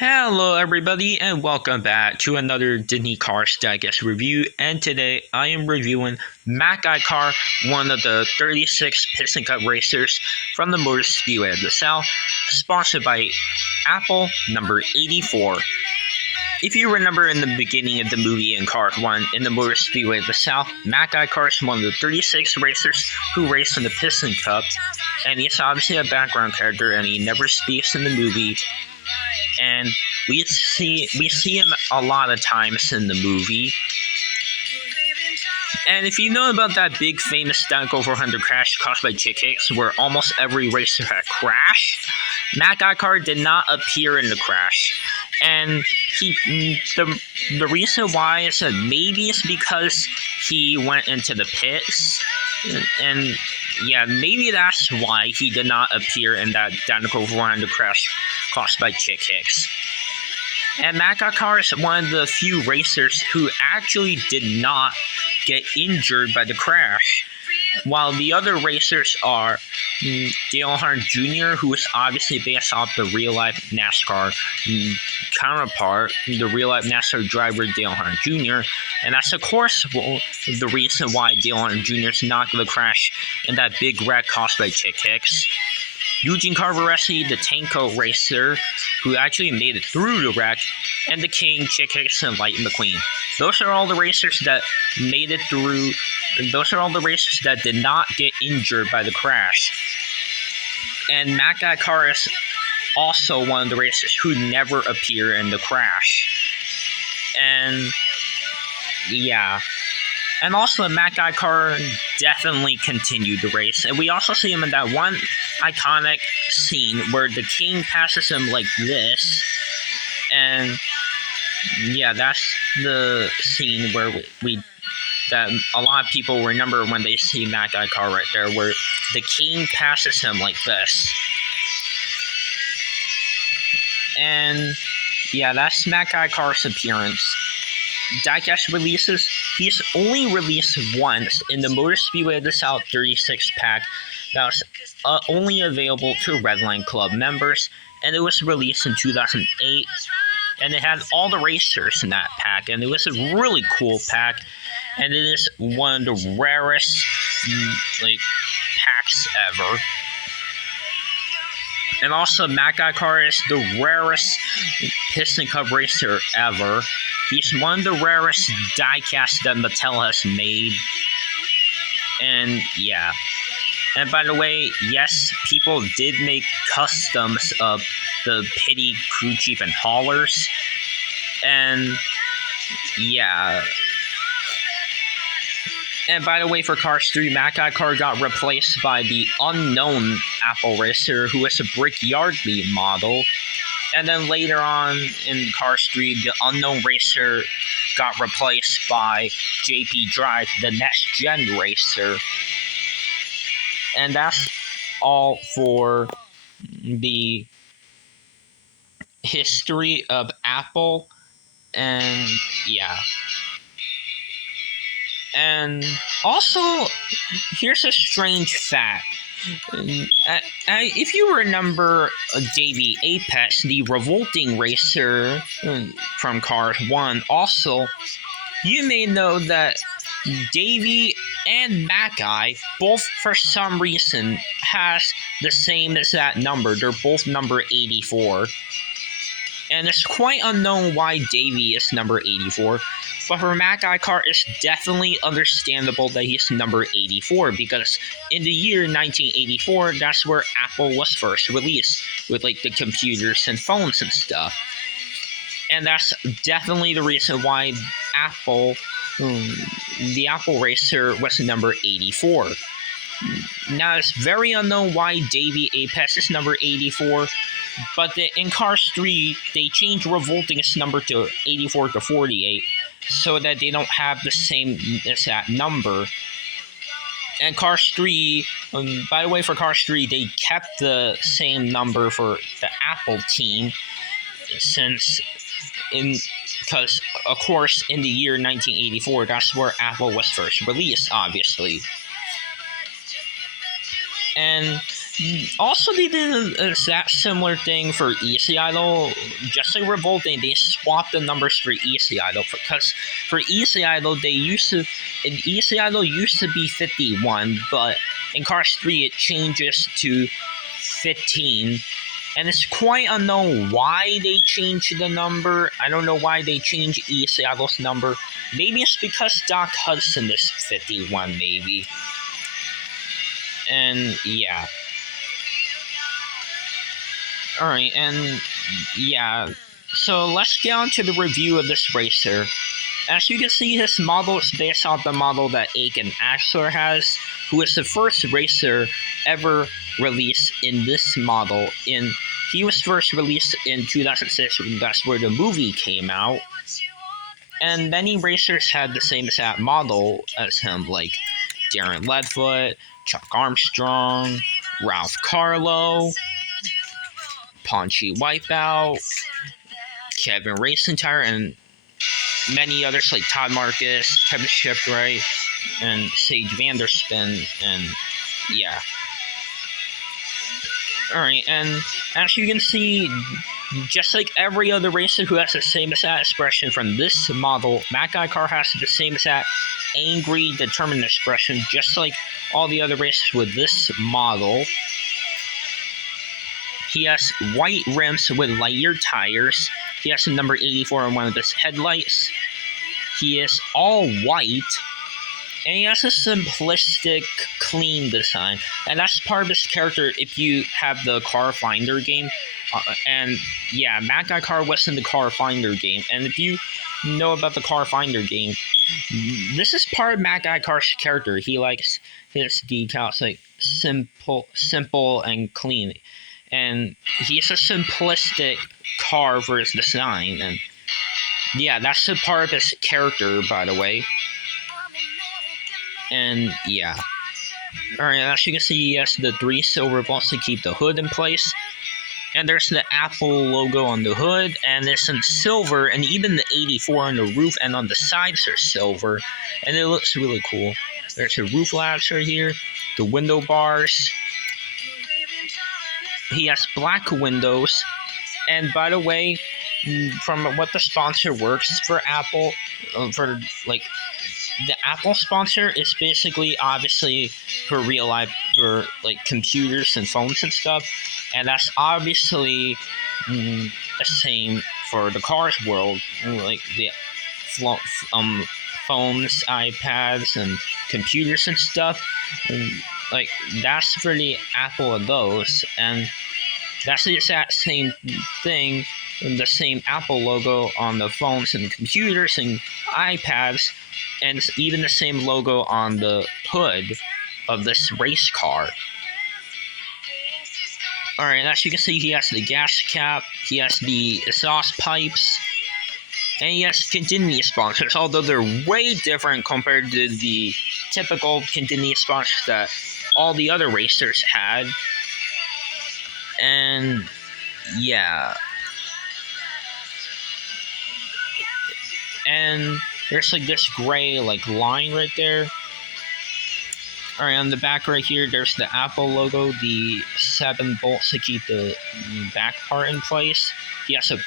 Hello everybody and welcome back to another Disney Cars Digest review, and today I am reviewing iCar, one of the 36 Piston Cup racers from the Motor Speedway of the South, sponsored by Apple number 84. If you remember in the beginning of the movie in Cars 1 in the Motor Speedway of the South, iCar is one of the 36 racers who race in the Piston Cup, and he's obviously a background character and he never speaks in the movie. And we see him a lot of times in the movie. And if you know about that big famous Dinoco 400 crash caused by chick hicks, where almost every racer had crashed, iCar did not appear in the crash. And the reason why is that maybe it's because he went into the pits, and yeah, maybe that's why he did not appear in that Dinoco 400 crash caused by chick hicks. And iCar is one of the few racers who actually did not get injured by the crash, while the other racers are Dale Earnhardt Jr., who is obviously based off the real-life NASCAR counterpart, the real-life NASCAR driver Dale Earnhardt Jr., and that's of course the reason why Dale Earnhardt Jr. is not going to crash in that big wreck caused by chick hicks. Eugene Carvaresi, the Tanko racer, who actually made it through the wreck, and the King, Chick Hicks, and Lightning McQueen. Those are all the racers that made it through. Those are all the racers that did not get injured by the crash. And iCar is also one of the racers who never appear in the crash. And yeah. And also, iCar definitely continued the race. And we also see him in that one iconic scene where the King passes him like this. And yeah, that's the scene where that a lot of people remember when they see iCar right there, where the King passes him like this. And yeah, that's iCar's appearance. Diecast releases, he's only released once in the Motor Speedway of the South 36 pack that was only available to Redline Club members, and it was released in 2008, and it had all the racers in that pack, and it was a really cool pack, and it is one of the rarest packs ever. And also, iCar is the rarest Piston Cup racer ever. He's one of the rarest diecasts that Mattel has made. And yeah. And by the way, yes, people did make customs of the Pity, Crew Chief, and Haulers. And yeah. And by the way, for Cars 3, iCar got replaced by the unknown Apple racer, who is a Brickyardly model. And then later on in Cars 3, the unknown racer got replaced by JP Drive, the next gen racer. And that's all for the history of Apple. And yeah. And also, here's a strange fact. If you remember Davey Apex, the revolting racer from Cars 1, also, you may know that Davey and Mackay both, for some reason, has the same exact number. They're both number 84. And it's quite unknown why Davey is number 84. But for iCar, it's definitely understandable that he's number 84, because in the year 1984, that's where Apple was first released, with like the computers and phones and stuff. And that's definitely the reason why the Apple racer was number 84. Now, it's very unknown why Davey Apex is number 84, but in Cars 3, they changed Revolting's number to 84 to 48, so that they don't have the same exact number. And Cars 3, by the way, for Cars 3, they kept the same number for the Apple team, because, of course, in the year 1984, that's where Apple was first released, obviously. And Also, they did a exact similar thing for Easy Idol. Just like Revolting, they swapped the numbers for Easy Idol because for Easy Idol Easy Idol used to be 51, but in Cars 3 it changes to 15. And it's quite unknown why they changed the number. I don't know why they changed Easy Idol's number. Maybe it's because Doc Hudson is 51, maybe. And yeah. Alright, and yeah. So let's get on to the review of this racer. As you can see, his model is based off the model that Aiken Ashler has, who is the first racer ever released in this model. He was first released in 2006, that's where the movie came out. And many racers had the same exact model as him, like Darren Ledfoot, Chuck Armstrong, Ralph Carlo, Paunchy Wipeout, Kevin Racentire, and many others like Todd Marcus, Kevin Shipwright, and Sage Vanderspin, and yeah. Alright, and as you can see, just like every other racer who has the same exact expression from this model, Matt iCar has the same exact angry, determined expression, just like all the other racers with this model. He has white rims with Lightyear tires. He has the number 84 on one of his headlights. He is all white. And he has a simplistic, clean design. And that's part of his character if you have the Car Finder game. And yeah, Matt iCar was in the Car Finder game. And if you know about the Car Finder game, this is part of Matt iCar's character. He likes his decals like simple and clean. And he's a simplistic car for his design. And yeah, that's a part of his character, by the way. And yeah. Alright, as you can see, he has the 3 silver bolts to keep the hood in place. And there's the Apple logo on the hood, and there's some silver, and even the 84 on the roof and on the sides are silver. And it looks really cool. There's a roof latch right here, the window bars. He has black windows, and by the way, from what the sponsor works for Apple, for like the Apple sponsor is basically obviously for real life, for like computers and phones and stuff, and that's obviously the same for the cars world, like the phones, iPads, and computers and stuff. And, like that's for the Apple of those, and that's the exact same thing, the same Apple logo on the phones and computers and iPads, and it's even the same logo on the hood of this race car. Alright, as you can see, he has the gas cap, he has the exhaust pipes, and he has continuous sponsors, although they're way different compared to the typical continuous sponsors that all the other racers had. And yeah, and there's like this gray like line right there. Alright, on the back right here, there's the Apple logo, the 7 bolts to keep the back part in place. He has a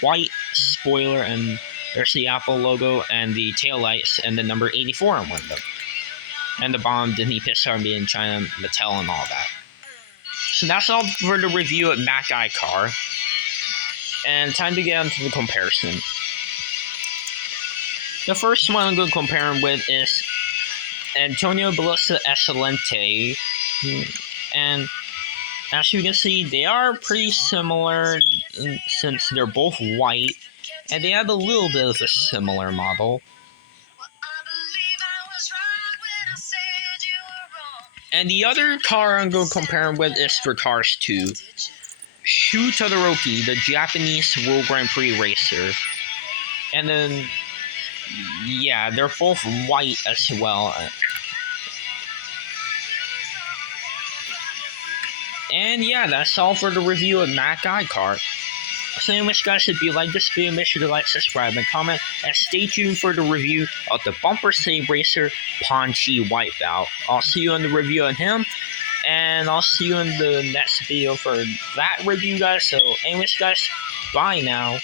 white spoiler, and there's the Apple logo and the taillights and the number 84 on one of them. And the bomb, Disney, Pixar, in China, Mattel, and all that. So that's all for the review of Matt iCar. And time to get into the comparison. The first one I'm going to compare him with is Antonio Ballista Excelente. And as you can see, they are pretty similar since they're both white. And they have a little bit of a similar model. And the other car I'm going to compare him with is for Cars 2. Shu Todoroki, the Japanese World Grand Prix racer. And then, yeah, they're both white as well. And yeah, that's all for the review of Matt iCar. So anyways, guys, if you like this video, make sure to like, subscribe, and comment, and stay tuned for the review of the Bumper Save Racer Paunchy Wipeout. I'll see you on the review on him, and I'll see you in the next video for that review, guys. So anyways, guys, bye now.